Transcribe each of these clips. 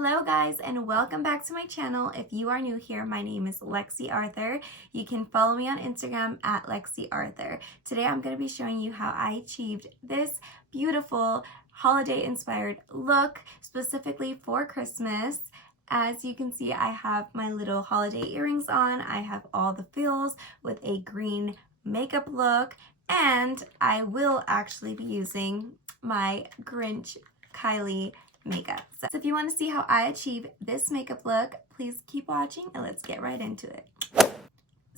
Hello guys and welcome back to my channel. If you are new here, my name is Lexee Arthur. You can follow me on Instagram at Lexee Arthur. Today I'm going to be showing you how I achieved this beautiful holiday inspired look specifically for Christmas. As you can see, I have my little holiday earrings on. I have all the frills with a green makeup look, and I will actually be using my Grinch Kylie makeup. So if you want to see how I achieve this makeup look, please keep watching and let's get right into it.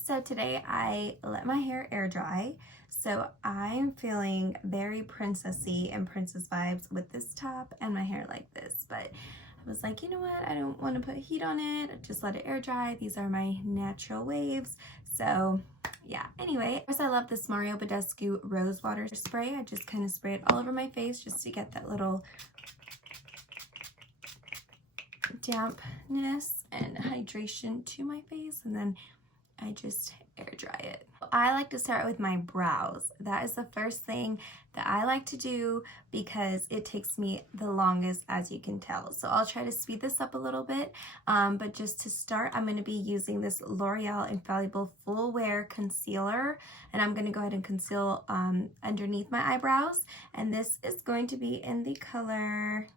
So today I let my hair air dry. So I'm feeling very princessy and princess vibes with this top and my hair like this. But I was like, you know what? I don't want to put heat on it. Just let it air dry. These are my natural waves. So yeah, anyway, first I love this Mario Badescu Rose Water Spray. I just kind of spray it all over my face just to get that little dampness and hydration to my face, and then I just air dry it. I like to start with my brows. That is the first thing that I like to do because it takes me the longest, as you can tell. So I'll try to speed this up a little bit, but just to start, I'm going to be using this L'Oreal Infallible Full Wear Concealer, and I'm going to go ahead and conceal underneath my eyebrows, and this is going to be in the color,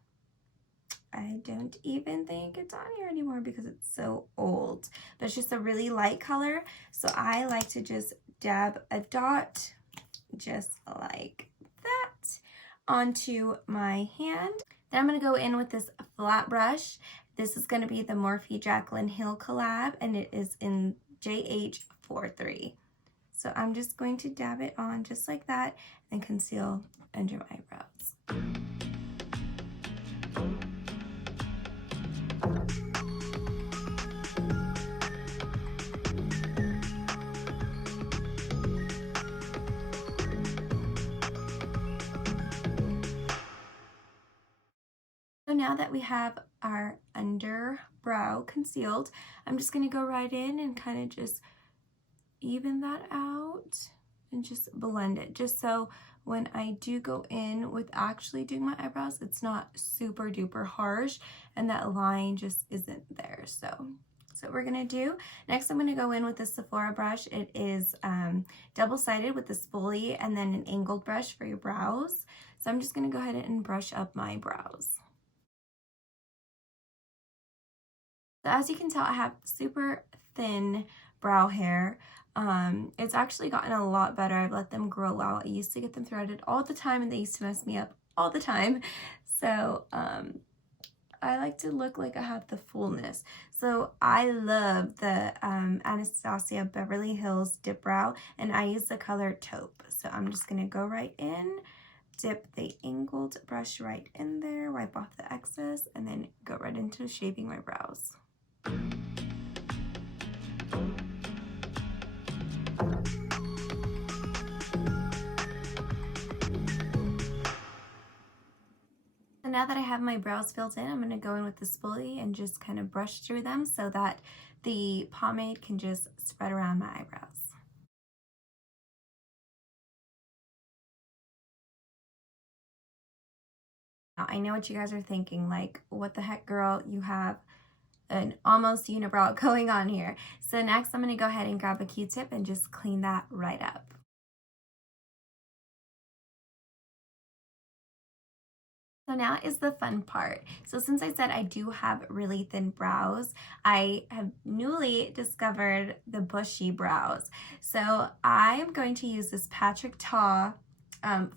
I don't even think it's on here anymore because it's so old, but it's just a really light color. So I like to just dab a dot just like that onto my hand. Then I'm going to go in with this flat brush. This is going to be the Morphe Jaclyn Hill collab, and it is in JH43. So I'm just going to dab it on just like that and conceal under my eyebrows. So now that we have our underbrow concealed, I'm just going to go right in and kind of just even that out and just blend it, just so when I do go in with actually doing my eyebrows, it's not super duper harsh and that line just isn't there. So what we're going to do next, I'm going to go in with the Sephora brush. It is double-sided with the spoolie and then an angled brush for your brows. So I'm just going to go ahead and brush up my brows. So as you can tell, I have super thin brow hair. It's actually gotten a lot better. I've let them grow out. I used to get them threaded all the time and they used to mess me up all the time. So I like to look like I have the fullness. So I love the Anastasia Beverly Hills Dip Brow, and I use the color Taupe. So I'm just going to go right in, dip the angled brush right in there, wipe off the excess, and then go right into shaping my brows. So now that I have my brows filled in, I'm going to go in with the spoolie and just kind of brush through them so that the pomade can just spread around my eyebrows. Now, I know what you guys are thinking, like, what the heck, girl, you have an almost unibrow going on here. So next I'm going to go ahead and grab a Q-tip and just clean that right up. So now is the fun part. So since I said I do have really thin brows, I have newly discovered the bushy brows. So I am going to use this Patrick Ta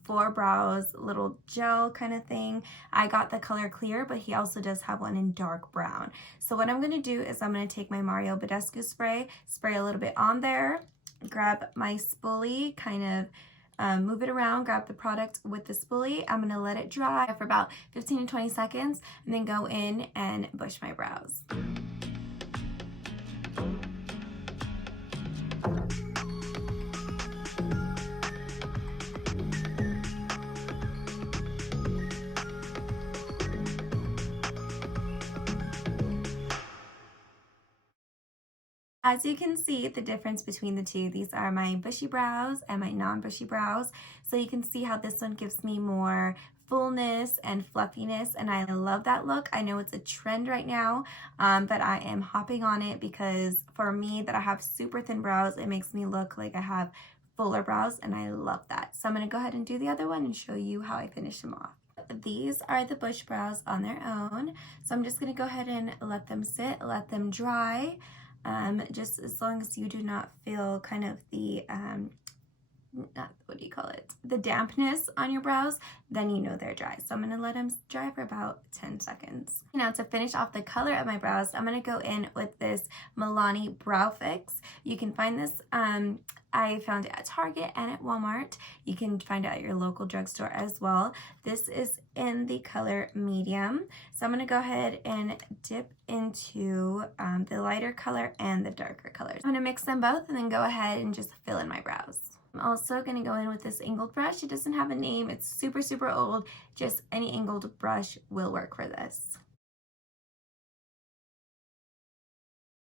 for brows little gel kind of thing. I got the color clear, but he also does have one in dark brown. So what I'm going to do is I'm going to take my Mario Badescu spray a little bit on there, grab my spoolie, kind of move it around, grab the product with the spoolie. I'm going to let it dry for about 15 to 20 seconds and then go in and bush my brows. As you can see the difference between the two, these are my bushy brows and my non-bushy brows. So you can see how this one gives me more fullness and fluffiness, and I love that look. I know it's a trend right now, but I am hopping on it because for me that I have super thin brows, it makes me look like I have fuller brows, and I love that. So I'm going to go ahead and do the other one and show you how I finish them off. These are the bush brows on their own. So I'm just going to go ahead and let them sit, let them dry. Just as long as you do not feel kind of the, what do you call it? The dampness on your brows, then you know they're dry. So I'm going to let them dry for about 10 seconds. Now to finish off the color of my brows, I'm going to go in with this Milani Brow Fix. You can find this, I found it at Target and at Walmart. You can find it at your local drugstore as well. This is in the color medium. So I'm going to go ahead and dip into the lighter color and the darker colors. I'm going to mix them both and then go ahead and just fill in my brows. I'm also going to go in with this angled brush. It doesn't have a name. It's super, super old. Just any angled brush will work for this.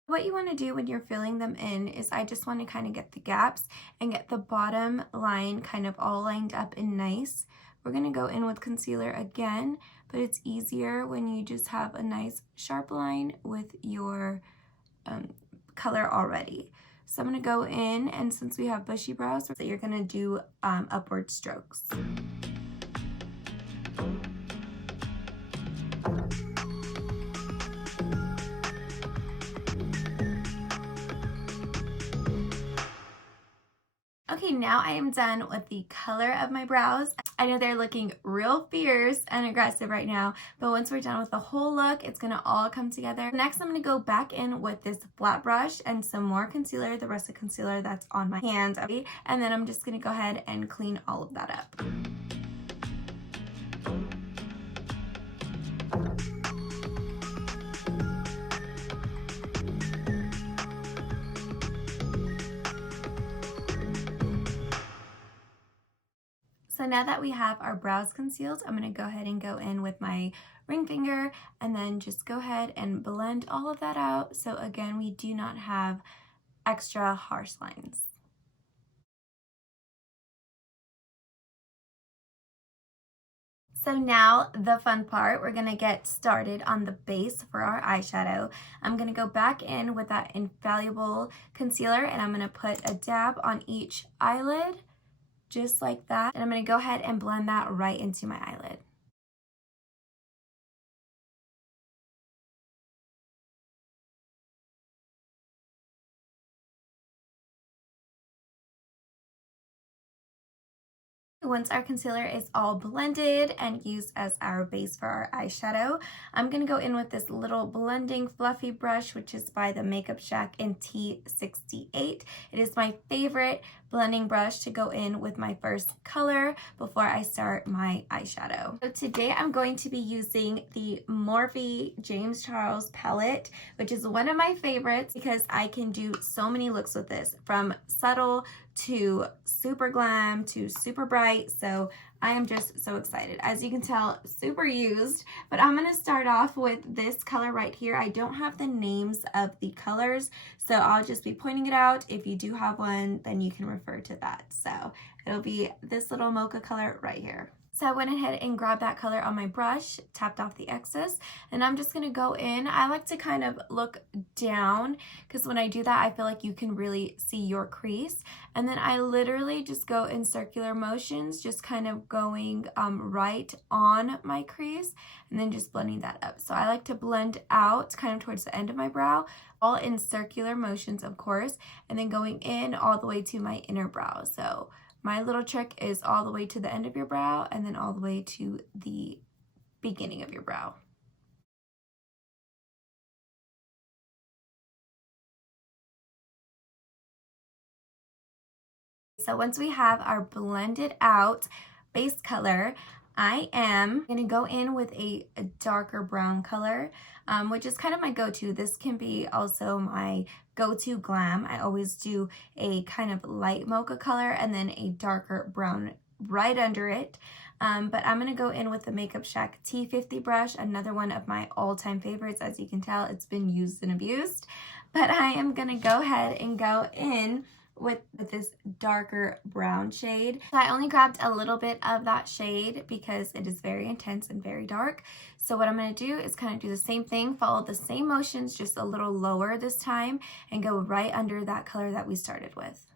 What you want to do when you're filling them in is I just want to kind of get the gaps and get the bottom line kind of all lined up and nice. We're going to go in with concealer again, but it's easier when you just have a nice sharp line with your color already. So I'm going to go in, and since we have bushy brows, so you're going to do upward strokes. Okay, now I am done with the color of my brows. I know they're looking real fierce and aggressive right now, but once we're done with the whole look, it's gonna all come together. Next, I'm gonna go back in with this flat brush and some more concealer, the rest of concealer that's on my hand, and then I'm just gonna go ahead and clean all of that up. So now that we have our brows concealed, I'm going to go ahead and go in with my ring finger and then just go ahead and blend all of that out. So again, we do not have extra harsh lines. So now the fun part, we're going to get started on the base for our eyeshadow. I'm going to go back in with that Infallible concealer and I'm going to put a dab on each eyelid. Just like that, and I'm going to go ahead and blend that right into my eyelid. Once our concealer is all blended and used as our base for our eyeshadow, I'm going to go in with this little blending fluffy brush, which is by the Makeup Shack in T68. It is my favorite blending brush to go in with my first color before I start my eyeshadow. So today I'm going to be using the Morphe James Charles palette, which is one of my favorites because I can do so many looks with this, from subtle to super glam to super bright. So I am just so excited. As you can tell, super used, but I'm going to start off with this color right here. I don't have the names of the colors, so I'll just be pointing it out. If you do have one, then you can refer to that. So it'll be this little mocha color right here. So I went ahead and grabbed that color on my brush, tapped off the excess, and I'm just going to go in. I like to kind of look down because when I do that, I feel like you can really see your crease. And then I literally just go in circular motions, just kind of going right on my crease and then just blending that up. So I like to blend out kind of towards the end of my brow, all in circular motions, of course, and then going in all the way to my inner brow. So my little trick is all the way to the end of your brow and then all the way to the beginning of your brow. So once we have our blended out base color, I am going to go in with a darker brown color, which is kind of my go-to. This can be also my go-to glam. I always do a kind of light mocha color and then a darker brown right under it. But I'm going to go in with the Makeup Shack T50 brush, another one of my all-time favorites. As you can tell, it's been used and abused. But I am going to go ahead and go in with this darker brown shade. So I only grabbed a little bit of that shade because it is very intense and very dark. So what I'm going to do is kind of do the same thing, follow the same motions, just a little lower this time, and go right under that color that we started with.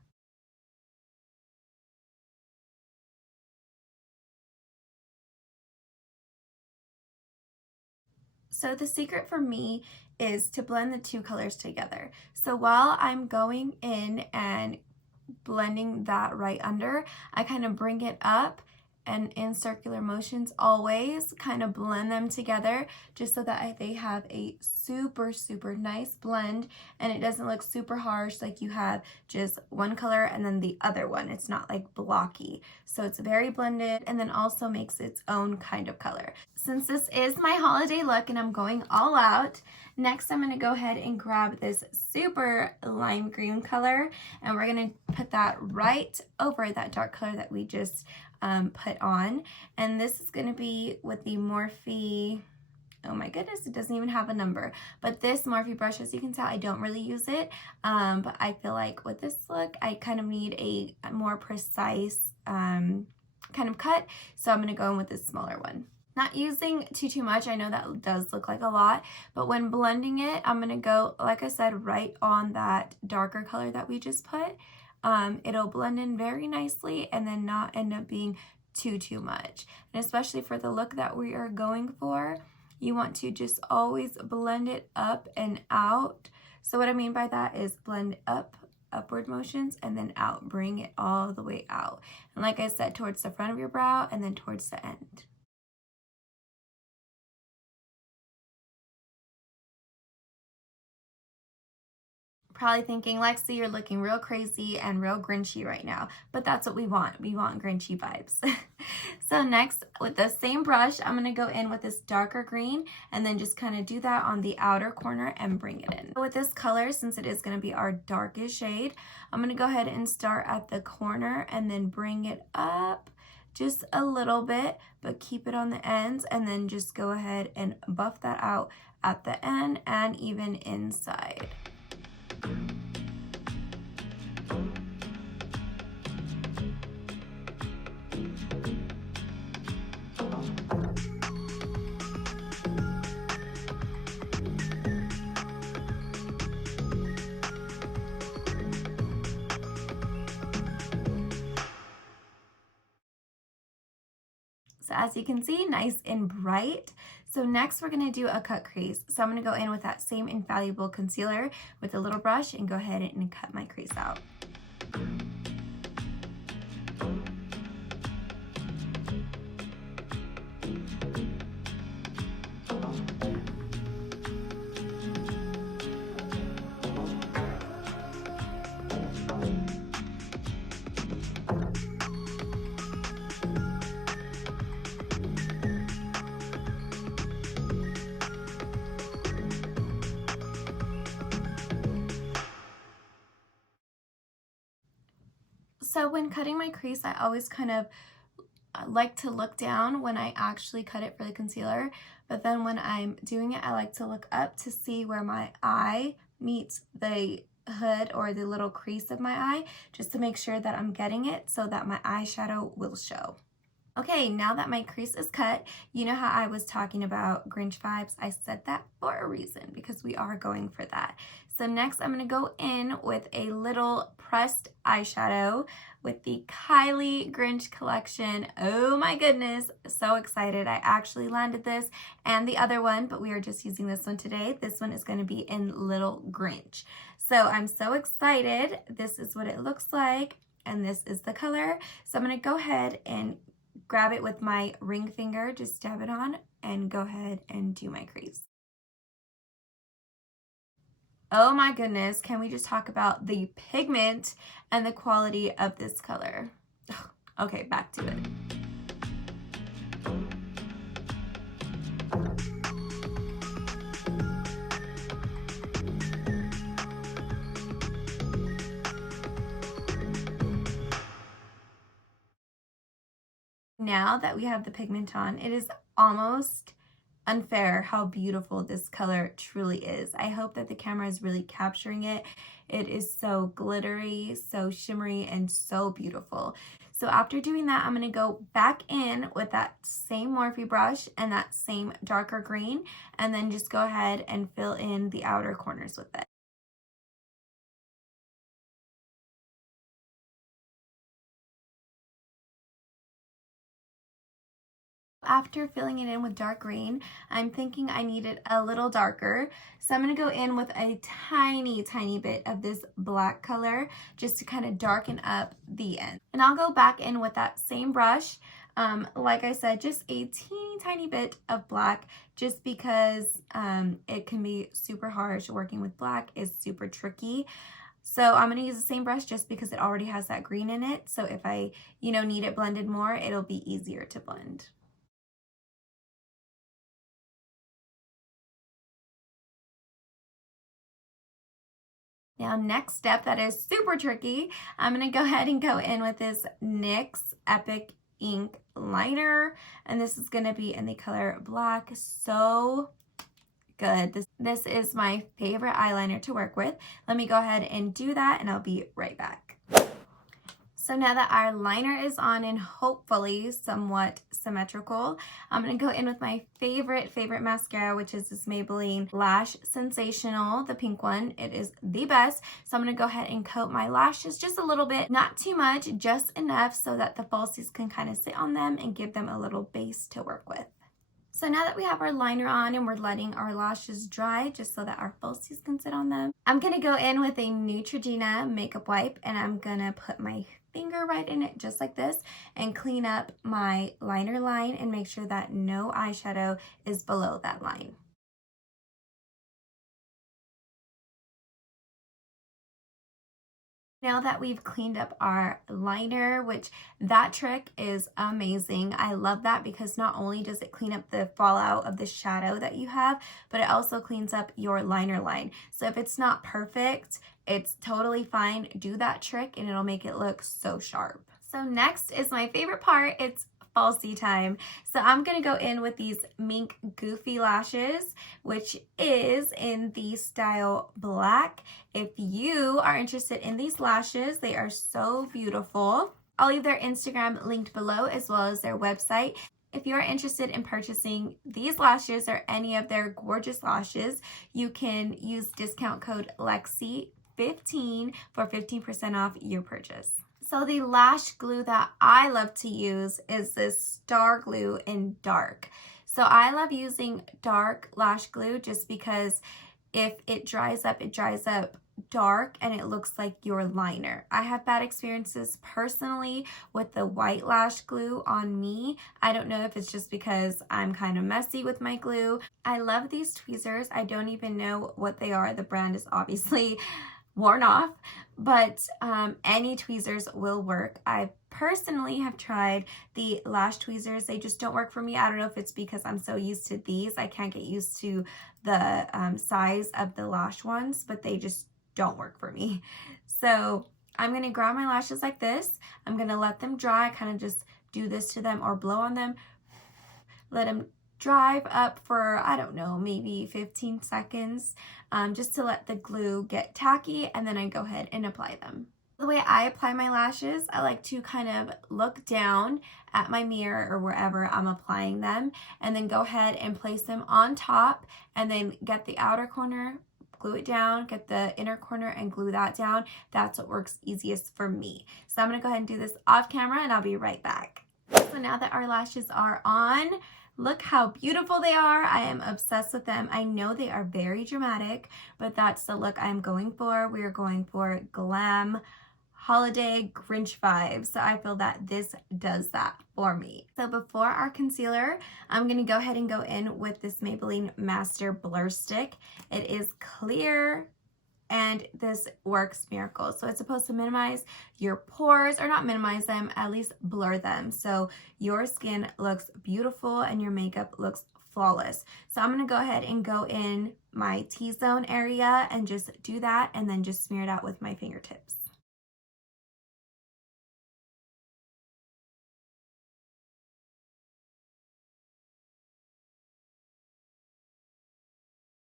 So the secret for me is to blend the two colors together. So while I'm going in and blending that right under, I kind of bring it up and in circular motions always kind of blend them together just so that they have a super nice blend and it doesn't look super harsh like you have just one color and then the other one. It's not like blocky. So it's very blended and then also makes its own kind of color. Since this is my holiday look and I'm going all out, next I'm going to go ahead and grab this super lime green color and we're going to put that right over that dark color that we just put on. And this is going to be with the Morphe, oh my goodness, it doesn't even have a number. But this Morphe brush, as you can tell, I don't really use it. But I feel like with this look, I kind of need a more precise kind of cut. So I'm going to go in with this smaller one. Not using too much. I know that does look like a lot, but when blending it, I'm going to go, like I said, right on that darker color that we just put. It'll blend in very nicely and then not end up being too much. And especially for the look that we are going for, you want to just always blend it up and out. So what I mean by that is blend up, upward motions, and then out. Bring it all the way out. And like I said, towards the front of your brow and then towards the end. Probably thinking, Lexi, you're looking real crazy and real Grinchy right now, but that's what we want. We want Grinchy vibes. So next, with the same brush, I'm going to go in with this darker green and then just kind of do that on the outer corner and bring it in. With this color, since it is going to be our darkest shade, I'm going to go ahead and start at the corner and then bring it up just a little bit, but keep it on the ends, and then just go ahead and buff that out at the end and even inside. So as you can see, nice and bright. So next we're going to do a cut crease. So I'm going to go in with that same Infallible concealer with a little brush and go ahead and cut my crease out. So when cutting my crease, I always kind of like to look down when I actually cut it for the concealer, but then when I'm doing it, I like to look up to see where my eye meets the hood or the little crease of my eye, just to make sure that I'm getting it so that my eyeshadow will show. Okay, now that my crease is cut, you know how I was talking about Grinch vibes? I said that for a reason because we are going for that. So next I'm going to go in with a little pressed eyeshadow with the Kylie Grinch collection. Oh my goodness, so excited. I actually landed this and the other one, but we are just using this one today. This one is going to be in Little Grinch. So I'm so excited. This is what it looks like and this is the color. So I'm going to go ahead and grab it with my ring finger, just dab it on, and go ahead and do my crease. Oh my goodness, can we just talk about the pigment and the quality of this color? Okay, back to it. Now that we have the pigment on, it is almost unfair how beautiful this color truly is. I hope that the camera is really capturing it. It is so glittery, so shimmery, and so beautiful. So after doing that, I'm going to go back in with that same Morphe brush and that same darker green, and then just go ahead and fill in the outer corners with it. After filling it in with dark green, I'm thinking I need it a little darker. So I'm going to go in with a tiny bit of this black color just to kind of darken up the end. And I'll go back in with that same brush. Like I said, just a tiny bit of black, just because it can be super harsh. Working with black is super tricky. So I'm going to use the same brush just because it already has that green in it. So if I, need it blended more, it'll be easier to blend. Now, next step that is super tricky, I'm going to go ahead and go in with this NYX Epic Ink liner, and this is going to be in the color black. So good. This is my favorite eyeliner to work with. Let me go ahead and do that, and I'll be right back. So now that our liner is on and hopefully somewhat symmetrical, I'm going to go in with my favorite mascara, which is this Maybelline Lash Sensational, the pink one. It is the best. So I'm going to go ahead and coat my lashes just a little bit, not too much, just enough so that the falsies can kind of sit on them and give them a little base to work with. So now that we have our liner on and we're letting our lashes dry just so that our falsies can sit on them, I'm going to go in with a Neutrogena makeup wipe, and I'm going to put my finger right in it just like this and clean up my liner line and make sure that no eyeshadow is below that line. Now that we've cleaned up our liner, which that trick is amazing. I love that because not only does it clean up the fallout of the shadow that you have, but it also cleans up your liner line. So if it's not perfect, it's totally fine. Do that trick and it'll make it look so sharp. So next is my favorite part. It's falsie time. So I'm going to go in with these Mink Goofy Lashes, which is in the style black. If you are interested in these lashes, they are so beautiful. I'll leave their Instagram linked below as well as their website. If you're interested in purchasing these lashes or any of their gorgeous lashes, you can use discount code Lexee15 for 15% off your purchase. So the lash glue that I love to use is this Star Glue in dark. So I love using dark lash glue just because if it dries up dark and it looks like your liner. I have bad experiences personally with the white lash glue on me. I don't know if it's just because I'm kind of messy with my glue. I love these tweezers. I don't even know what they are. The brand is obviously worn off, but any tweezers will work. I personally have tried the lash tweezers. They just don't work for me. I don't know if it's because I'm so used to these. I can't get used to the size of the lash ones, but they just don't work for me. So I'm going to grab my lashes like this. I'm going to let them dry, kind of just do this to them or blow on them. Let them drive up for, I don't know, maybe 15 seconds, just to let the glue get tacky, and then I go ahead and apply them. The way I apply my lashes, I like to kind of look down at my mirror or wherever I'm applying them, and then go ahead and place them on top, and then get the outer corner, glue it down, get the inner corner and glue that down. That's what works easiest for me. So I'm going to go ahead and do this off camera, and I'll be right back. So now that our lashes are on, look how beautiful they are. I am obsessed with them. I know they are very dramatic, but that's the look I'm going for. We are going for glam, holiday, Grinch vibes. So I feel that this does that for me. So before our concealer, I'm going to go ahead and go in with this Maybelline Master Blur Stick. It is clear, and this works miracles. So it's supposed to minimize your pores, or not minimize them, at least blur them. So your skin looks beautiful and your makeup looks flawless. So I'm going to go ahead and go in my T-zone area and just do that, and then just smear it out with my fingertips.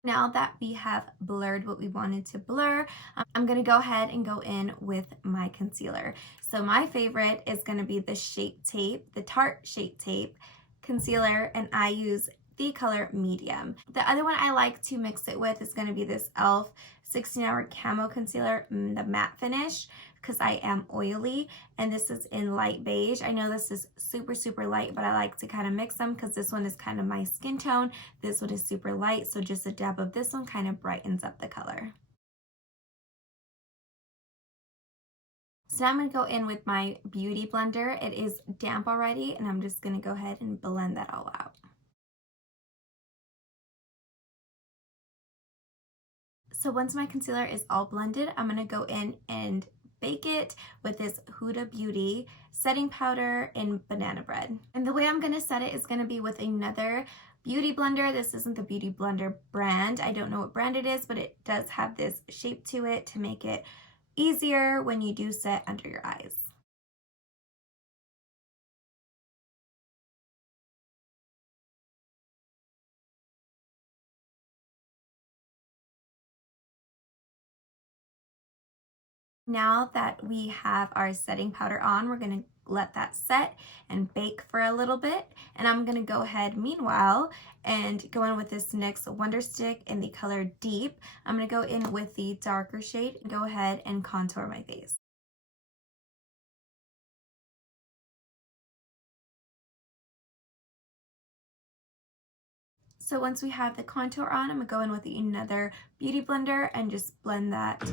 Now that we have blurred what we wanted to blur, I'm going to go ahead and go in with my concealer. So my favorite is going to be the Shape Tape, the Tarte Shape Tape concealer, and I use the color medium. The other one I like to mix it with is going to be this e.l.f. 16-Hour Camo Concealer, the matte finish, because I am oily, and this is in light beige. I know this is super light, but I like to kind of mix them because this one is kind of my skin tone. This one is super light, so just a dab of this one kind of brightens up the color. So now I'm going to go in with my beauty blender. It is damp already, and I'm just going to go ahead and blend that all out. So once my concealer is all blended, I'm going to go in and bake it with this Huda Beauty setting powder in banana bread. And the way I'm going to set it is going to be with another beauty blender. This isn't the Beauty Blender brand. I don't know what brand it is, but it does have this shape to it to make it easier when you do set under your eyes. Now that we have our setting powder on, we're going to let that set and bake for a little bit. And I'm going to go ahead meanwhile and go in with this NYX Wonder Stick in the color Deep. I'm going to go in with the darker shade and go ahead and contour my face. So once we have the contour on, I'm going to go in with another beauty blender and just blend that.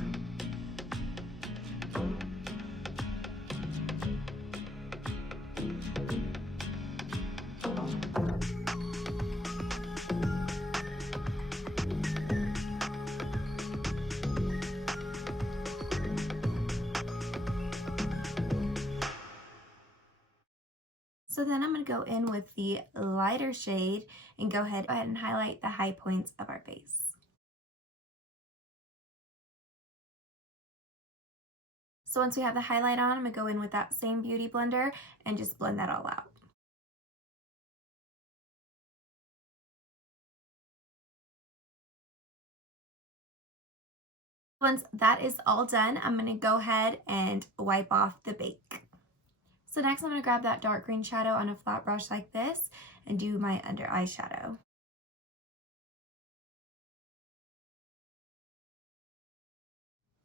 So then I'm going to go in with the lighter shade and go ahead and highlight the high points of our face. So once we have the highlight on, I'm going to go in with that same beauty blender and just blend that all out. Once that is all done, I'm going to go ahead and wipe off the bake. So next I'm going to grab that dark green shadow on a flat brush like this and do my under eye shadow.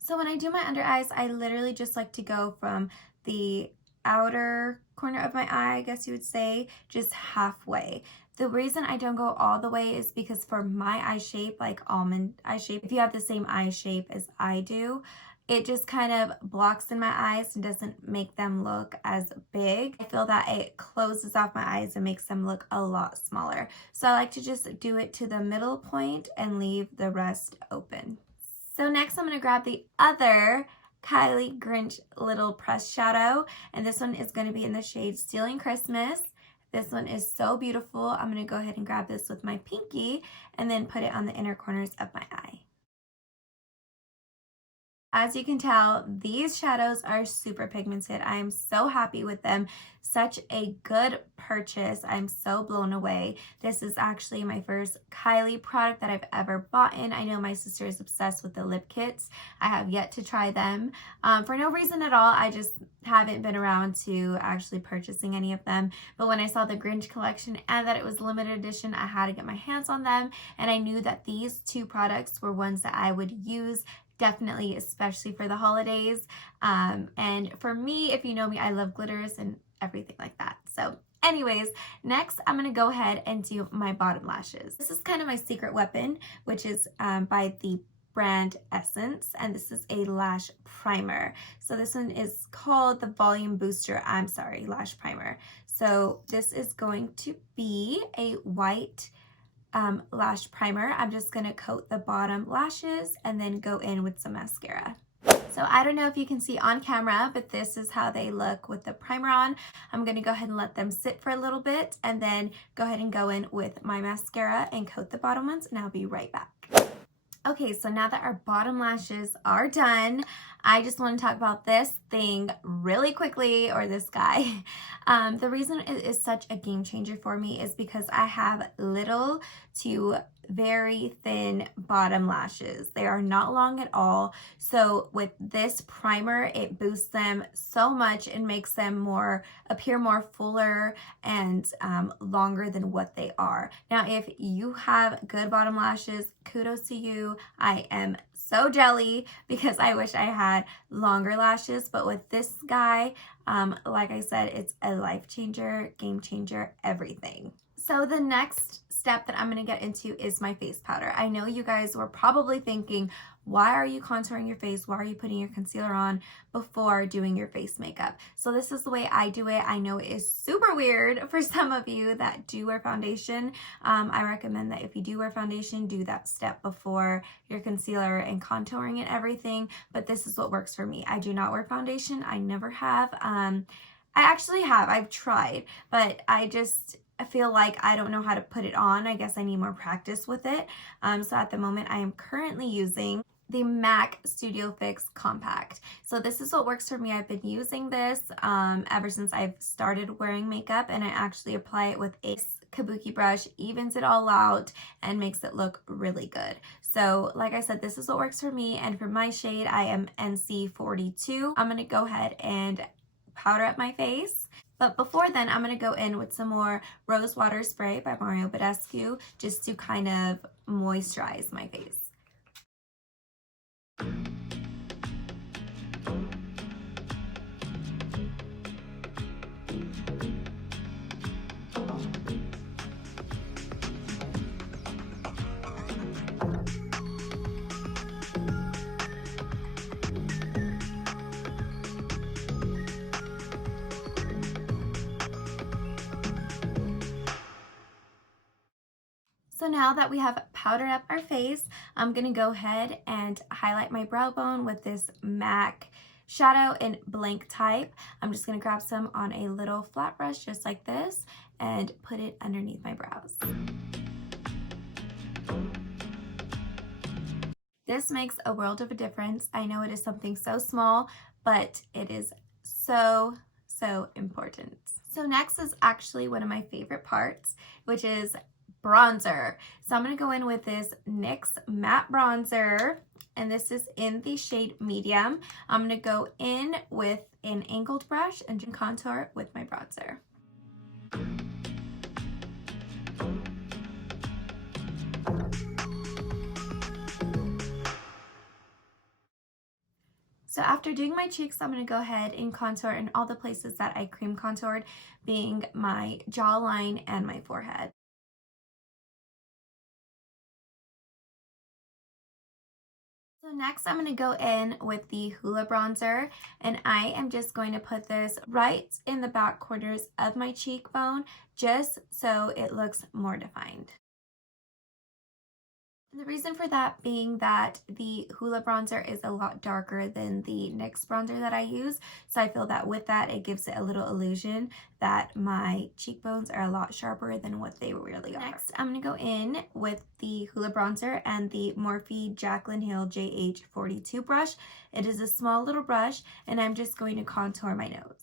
So when I do my under eyes, I literally just like to go from the outer corner of my eye, I guess you would say, just halfway. The reason I don't go all the way is because for my eye shape, like almond eye shape, if you have the same eye shape as I do, it just kind of blocks in my eyes and doesn't make them look as big. I feel that it closes off my eyes and makes them look a lot smaller. So I like to just do it to the middle point and leave the rest open. So next I'm going to grab the other Kylie Grinch little pressed shadow, and this one is going to be in the shade Stealing Christmas. This one is so beautiful. I'm going to go ahead and grab this with my pinky and then put it on the inner corners of my eye. As you can tell, these shadows are super pigmented. I am so happy with them. Such a good purchase. I'm so blown away. This is actually my first Kylie product that I've ever bought in. I know my sister is obsessed with the lip kits. I have yet to try them. For no reason at all, I just haven't been around to actually purchasing any of them. But when I saw the Grinch collection and that it was limited edition, I had to get my hands on them. And I knew that these two products were ones that I would use definitely, especially for the holidays. And for me, if you know me, I love glitters and everything like that. So anyways, next I'm going to go ahead and do my bottom lashes. This is kind of my secret weapon, which is by the brand Essence, and this is a lash primer. So this one is called the Volume Booster, lash primer. So this is going to be a white lash primer. I'm just going to coat the bottom lashes and then go in with some mascara. So I don't know if you can see on camera, but this is how they look with the primer on. I'm going to go ahead and let them sit for a little bit and then go ahead and go in with my mascara and coat the bottom ones, and I'll be right back. Okay, so now that our bottom lashes are done, I just want to talk about this thing really quickly, or this guy. The reason it is such a game changer for me is because I have little to very thin bottom lashes. They are not long at all. So with this primer, it boosts them so much and makes them appear more fuller and longer than what they are. Now, if you have good bottom lashes, kudos to you. I am so jelly because I wish I had longer lashes, but with this guy, like I said, it's a life changer, game changer, everything. So the next step that I'm going to get into is my face powder. I know you guys were probably thinking, why are you contouring your face? Why are you putting your concealer on before doing your face makeup? So this is the way I do it. I know it is super weird for some of you that do wear foundation. I recommend that if you do wear foundation, do that step before your concealer and contouring and everything. But this is what works for me. I do not wear foundation. I never have. I actually have. I've tried, but I feel like I don't know how to put it on. I guess I need more practice with it. So at the moment, I am currently using the MAC Studio Fix Compact. So this is what works for me. I've been using this ever since I've started wearing makeup, and I actually apply it with a kabuki brush, evens it all out, and makes it look really good. So like I said, this is what works for me, and for my shade, I am NC42. I'm gonna go ahead and powder up my face. But before then, I'm going to go in with some more Rose Water Spray by Mario Badescu just to kind of moisturize my face. So now that we have powdered up our face, I'm going to go ahead and highlight my brow bone with this MAC shadow in Blank Type. I'm just going to grab some on a little flat brush just like this and put it underneath my brows. This makes a world of a difference. I know it is something so small, but it is so important. So next is actually one of my favorite parts, which is bronzer. So I'm going to go in with this NYX matte bronzer, and this is in the shade medium. I'm going to go in with an angled brush and contour with my bronzer. So after doing my cheeks, I'm going to go ahead and contour in all the places that I cream contoured, being my jawline and my forehead. So next I'm going to go in with the Hoola bronzer, and I am just going to put this right in the back corners of my cheekbone just so it looks more defined. And the reason for that being that the Hoola bronzer is a lot darker than the NYX bronzer that I use. So I feel that with that, it gives it a little illusion that my cheekbones are a lot sharper than what they really are. Next, I'm going to go in with the Hoola bronzer and the Morphe Jaclyn Hill JH42 brush. It is a small little brush, and I'm just going to contour my nose.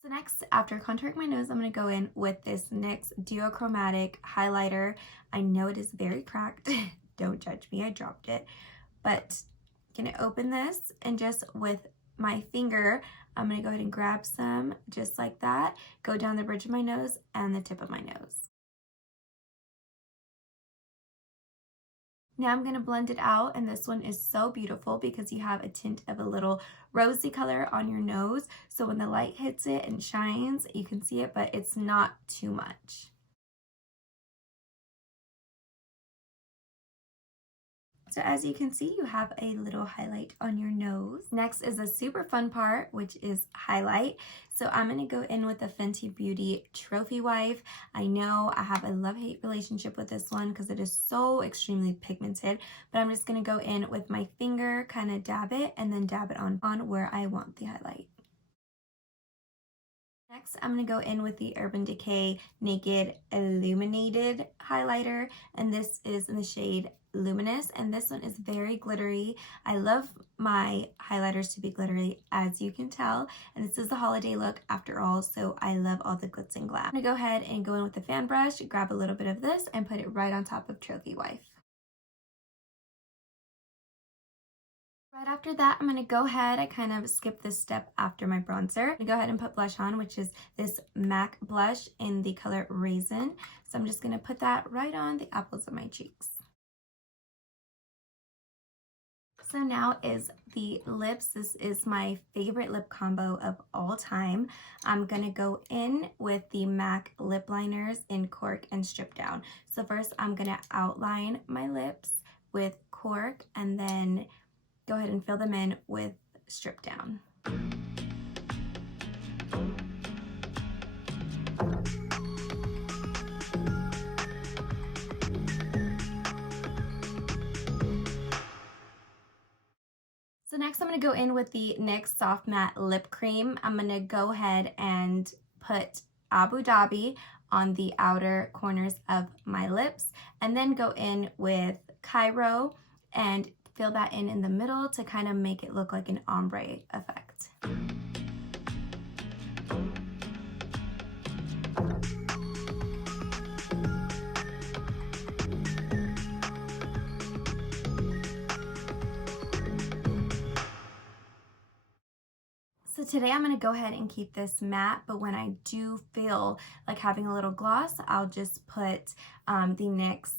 So next, after contouring my nose, I'm going to go in with this NYX Duochromatic highlighter. I know it is very cracked. Don't judge me, I dropped it. But I'm going to open this, and just with my finger, I'm going to go ahead and grab some just like that, go down the bridge of my nose and the tip of my nose. Now I'm going to blend it out, and this one is so beautiful because you have a tint of a little rosy color on your nose. So when the light hits it and shines, you can see it, but it's not too much. So as you can see, you have a little highlight on your nose. Next is a super fun part, which is highlight. So I'm going to go in with the Fenty Beauty Trophy Wife. I know I have a love-hate relationship with this one because it is so extremely pigmented, but I'm just going to go in with my finger, kind of dab it, and then dab it on where I want the highlight. Next, I'm going to go in with the Urban Decay Naked Illuminated Highlighter, and this is in the shade Luminous, and this one is very glittery. I love my highlighters to be glittery, as you can tell, and this is the holiday look after all, so I love all the glitz and glam. I'm going to go ahead and go in with the fan brush, grab a little bit of this, and put it right on top of Trophy Wife. Right after that, I'm going to go ahead, I kind of skip this step after my bronzer. I'm going to go ahead and put blush on, which is this MAC blush in the color Raisin. So I'm just going to put that right on the apples of my cheeks. So now is the lips. This is my favorite lip combo of all time. I'm going to go in with the MAC lip liners in Cork and Strip Down. So first I'm going to outline my lips with Cork and then go ahead and fill them in with Strip Down. So next I'm going to go in with the NYX Soft Matte Lip Cream. I'm going to go ahead and put Abu Dhabi on the outer corners of my lips and then go in with Cairo and fill that in the middle to kind of make it look like an ombre effect. So today I'm going to go ahead and keep this matte, but when I do feel like having a little gloss, I'll just put the NYX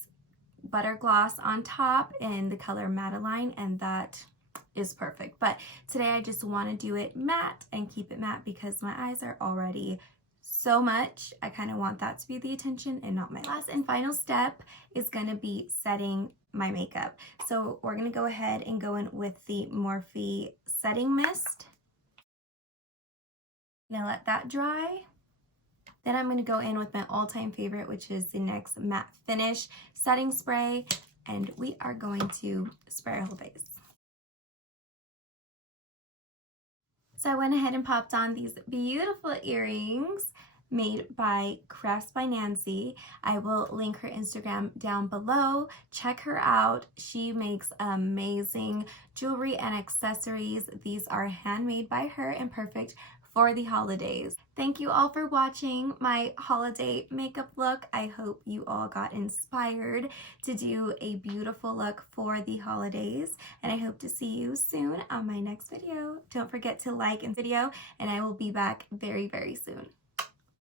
Butter Gloss on top in the color Madeline, and that is perfect. But today I just want to do it matte and keep it matte because my eyes are already so much. I kind of want that to be the attention and not my last and final step is going to be setting my makeup. So we're going to go ahead and go in with the Morphe Setting Mist. Now let that dry. Then I'm going to go in with my all-time favorite, which is the NYX Matte Finish Setting Spray, and we are going to spray our whole face. So I went ahead and popped on these beautiful earrings made by Crafts by Nancy. I will link her Instagram down below. Check her out. She makes amazing jewelry and accessories. These are handmade by her and perfect for the holidays. Thank you all for watching my holiday makeup look. I hope you all got inspired to do a beautiful look for the holidays, and I hope to see you soon on my next video. Don't forget to like and video, and I will be back very, very soon.